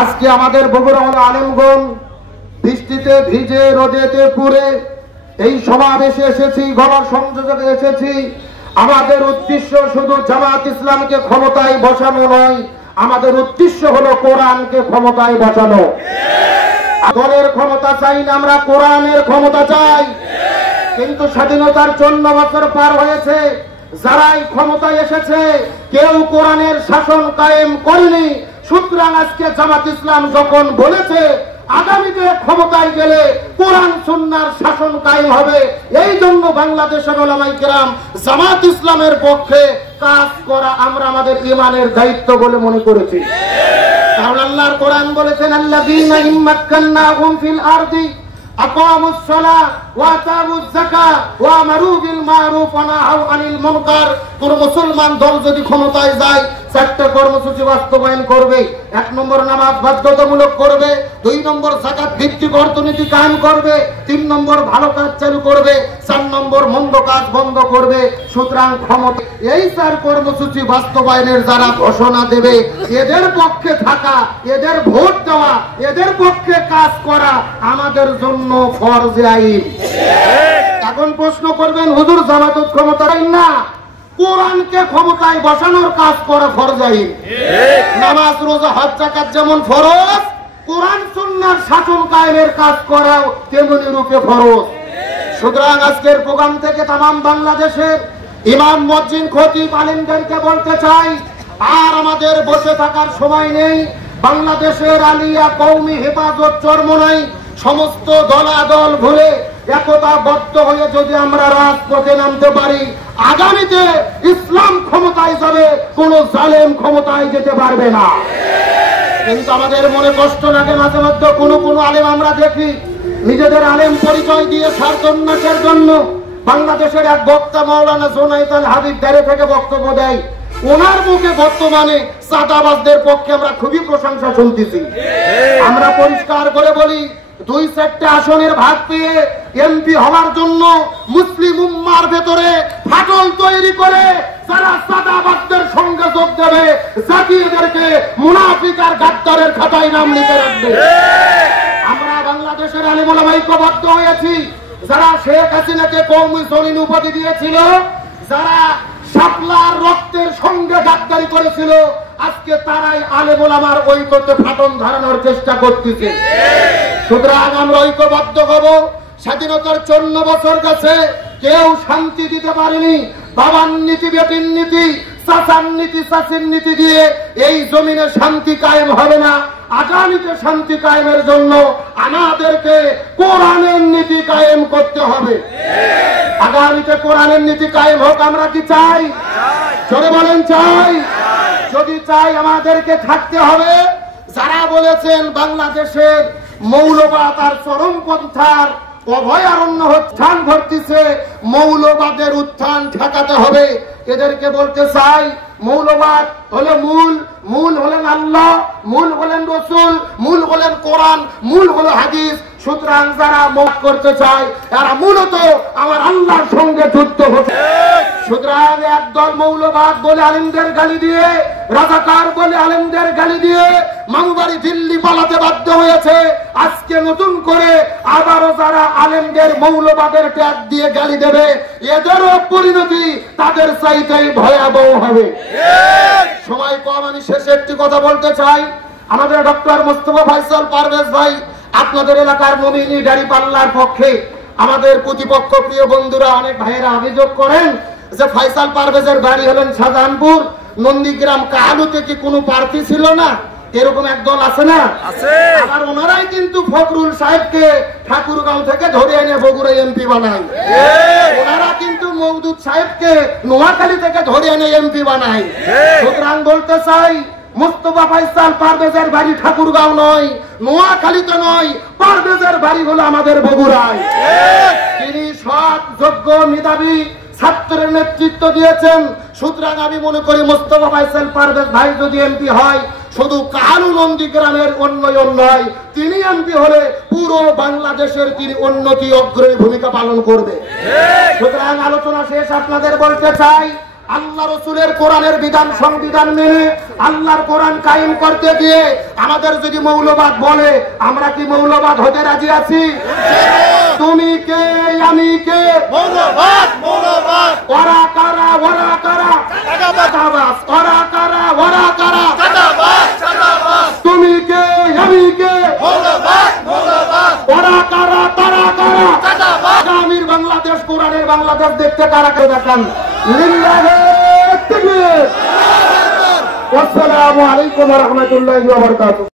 আজকে আমাদের বগুড়া হলো আলেমগণ বৃষ্টিতে ভিজে রোদেতে পুড়ে এই সমাবেশে এসেছি, গণসংযোগে এসেছি। আমাদের উদ্দেশ্য শুধু জামাত ইসলামকে ক্ষমতায় বসানো নয়, আমাদের উদ্দেশ্য হলো কোরআনকে ক্ষমতায় বসানো। দলের ক্ষমতা চাই না, আমরা কোরআনের ক্ষমতা চাই। কিন্তু স্বাধীনতার 54 বছর পার হয়েছে, যারাই ক্ষমতায় এসেছে কেউ কোরআনের শাসন কায়েম করেনি। সুতরাং আজকে জামাত ইসলাম যখন বলেছে আগামীতে ক্ষমতায় গেলে কোরআন সুন্নাহর শাসন কায়েম হবে, এই জন্য বাংলাদেশের উলামায়ে কেরাম জামাত ইসলামের পক্ষে কাজ করা আমরা আমাদের ঈমানের দায়িত্ব বলে মনে করেছি। কারণ আল্লাহর কোরআন বলেছেন, আল্লাযীনা ইম্মাক্কান্নাহুম ফিল আরদি আকামুস সালাহ ওয়া আতাউজ যাকাত ওয়া আমারু বিল মারুফ ওয়া নাহাউ আনিল মুনকার। কোন মুসলমান দল যদি ক্ষমতায় যায় 4টা কর্মসূচি বাস্তবায়ন করবে। 1 নম্বর নামাজ বাধ্যতামূলক করবে, 2 নম্বর যাকাত ভিত্তিক অর্থনীতি কায়েম করবে, 3 নম্বর ভালো কাজ চালু করবে, 4 নম্বর মন্দ কাজ বন্ধ করবে। সুতরাং ক্ষমতা এই 4 কর্মসূচি বাস্তবায়নের যারা ঘোষণা দেবে এদের পক্ষে থাকা, এদের ভোট দেওয়া, এদের পক্ষে কাজ করা আমাদের জন্য ফরজ আইন। এখন প্রশ্ন করবেন, হুজুর জামাত ক্ষমতা না, কোরআনকে ক্ষমতায় বসানোর কাজ করা ফরজ আইন। নামাজ রোজা হজ যাকাত যেমন ফরজ, কোরআন সুন্নাহর শাসন কায়েমের কাজ করাও তেমনি রূপে ফরজ। সুতরাং আজকের প্রোগ্রাম থেকে তামাম বাংলাদেশের ইমাম, মুয়াজ্জিন, খতিব, আলেমদেরকে বলতে চাই, আর আমাদের বসে থাকার সময় নেই। বাংলাদেশের আলিয়া কওমি হেফাজত চরমোনাই সমস্ত দলাদল ভুলে একতাবদ্ধ হয়ে যদি আমরা রাজপথে নামতে পারি, আগামীতে ইসলাম ক্ষমতায় যাবে, কোন জালেম ক্ষমতায় যেতে পারবে না। কিন্তু আমাদের মনে কষ্ট লাগে মাঝে মধ্যে কোন আলেম আমরা দেখি নিজেদের আলেম পরিচয় দিয়ে স্বার্থন্যাসের জন্য বাংলাদেশের এক বক্তা মাওলানা জুনাইদ আল হাবিব দাঁড়ে থেকে বক্তব্য দেয়। ওনার মুখে বর্তমানে চাঁদাবাজদের পক্ষে আমরা খুবই প্রশংসা শুনতেছি। আমরা পরিষ্কার করে বলি, 2-4টা আসনের ভাগ পেয়ে এমপি হওয়ার জন্য মুসলিম উম্মার ভেতরে ফাটল তৈরি করে যারা চাঁদাবাজদের সঙ্গে যোগ দেবে, জাতীয়দেরকে মুনাফিক আর গাদ্দারের খাতায় নাম লিখে রাখবে। আমরা বাংলাদেশের আলেম ওলামা ঐক্যবদ্ধ হয়েছি। যারা শেখ হাসিনাকে কওমি জলিল উপাধি দিয়েছিল, যারা শাপলার রক্তের সঙ্গে গাদ্দারি করেছিল, আজকে তারাই আলেম ওলামার ঐক্যতে ফাটন ধরানোর চেষ্টা করতেছে। সুতরাং আমরা ঐক্যবদ্ধ হব। স্বাধীনতার 54 বছর গেছে, কেউ শান্তি দিতে পারেনি। বাবার নীতি, বেটির নীতি, চাচার নীতি, চাচির নীতি দিয়ে এই জমিনে শান্তি কায়েম হবে না। আগামীতে শান্তি কায়েমের জন্য আমাদেরকে কোরআনের নীতি কায়েম করতে হবে। আগামীতে কোরআনের নীতি কায়েম হোক, আমরা কি চাই? জোরে বলেন চাই? যদি চাই আমাদেরকে থাকতে হবে। যারা বলেছেন বাংলাদেশের মৌলবাদ আর চরমপন্থার অভয়ারণ্য উত্থান ঘটতেছে, মৌলবাদের উত্থান ঠেকাতে হবে, এদেরকে বলতে চাই, মৌলবাদ হলো মূল হলেন আল্লাহ, মূল হলেন রসুল, মূল হলেন কোরআন, মূল হলো হাদিস। সুতরাং যারা মত করতে চায় তারা মূলত আমার আল্লাহর সঙ্গে যুদ্ধ হচ্ছে। সুতরাং একদল মৌলবাদ বলে আলেমদের গালি দিয়ে, রাজাকার বলে আলেমদের গালি দিয়ে মামুবাড়ি দিল্লি পালাতে বাধ্য হয়েছে। আজকে নতুন করে আবারও যারা আলেমদের মৌলবাদের ট্যাগ দিয়ে গালি দেবে, এদেরও পরিণতি তাদের চাইতেই ভয়াবহ হবে। সময় কম, আমি শেষে একটি কথা বলতে চাই। আমাদের ডক্টর মোস্তফা ফয়সাল পারভেজ ভাই আপনাদের এলাকার নমিনি দাঁড়িপাল্লার পক্ষে, আমাদের প্রতিপক্ষ প্রিয় বন্ধুরা অনেক ভাইয়েরা অভিযোগ করেন যে ফয়সাল পারভেজের বাড়ি হলেন শাহজাহানপুর, নন্দীগ্রাম, কাহালুতে কি কোনো প্রার্থী ছিল না? এরকম একদল আছে না? আবার ওনারাই কিন্তু ফখরুল সাহেবকে ঠাকুরগাঁও থেকে ধরে এনে বগুড়া এমপি বানায়। ওনারা কিন্তু মওদুদ সাহেবকে নোয়াখালী থেকে ধরে এনে এমপি বানায়। সুতরাং বলতে চাই, মোস্তফা ফয়সাল পারভেজের বাড়ি ঠাকুরগাঁও নয়, নোয়াখালীতে নয়, পারভেজের বাড়ি হলো আমাদের বগুড়ায়। তিনি সৎ, যোগ্য, মেধাবী ছাত্রের নেতৃত্ব দিয়েছেন। সুতরাং আমি মনে করি মোস্তফা ফয়সাল পারভেজ ভাই যদি এমপি হয়, শুধু কালু নন্দীগ্রামের উন্নয়ন নয়, তিনি এমপি হলে পুরো বাংলাদেশের তিনি উন্নতি অগ্রণী ভূমিকা পালন করবে। সুতরাং আলোচনা শেষ। আপনাদের বলতে চাই, আল্লাহ রসুলের কোরআনের বিধান সংবিধান মেনে আল্লাহর কোরআন কায়েম করতে গিয়ে আমাদের যদি মৌলবাদ বলে, আমরা কি মৌলবাদ হতে রাজি আছি? তুমি কে, আমি কে? মৌলবাদ মৌলবাদ ওরা কারা, ওরা কারা, চাঁদাবাজ, ওরা কারা, ওরা কারা, চাঁদাবাজ চাঁদাবাজ তুমি কে, আমি কে? মৌলবাদ মৌলবাদ ওরা কারা, তারা কারা? চাঁদাবাজ আগামীর বাংলাদেশ, কোরআনের বাংলাদেশ দেখতে কারা কে দেখান? লিল্লাহি তাকবীর। আসসালামু আলাইকুম ওয়া রাহমাতুল্লাহি ওয়া বারাকাতুহু।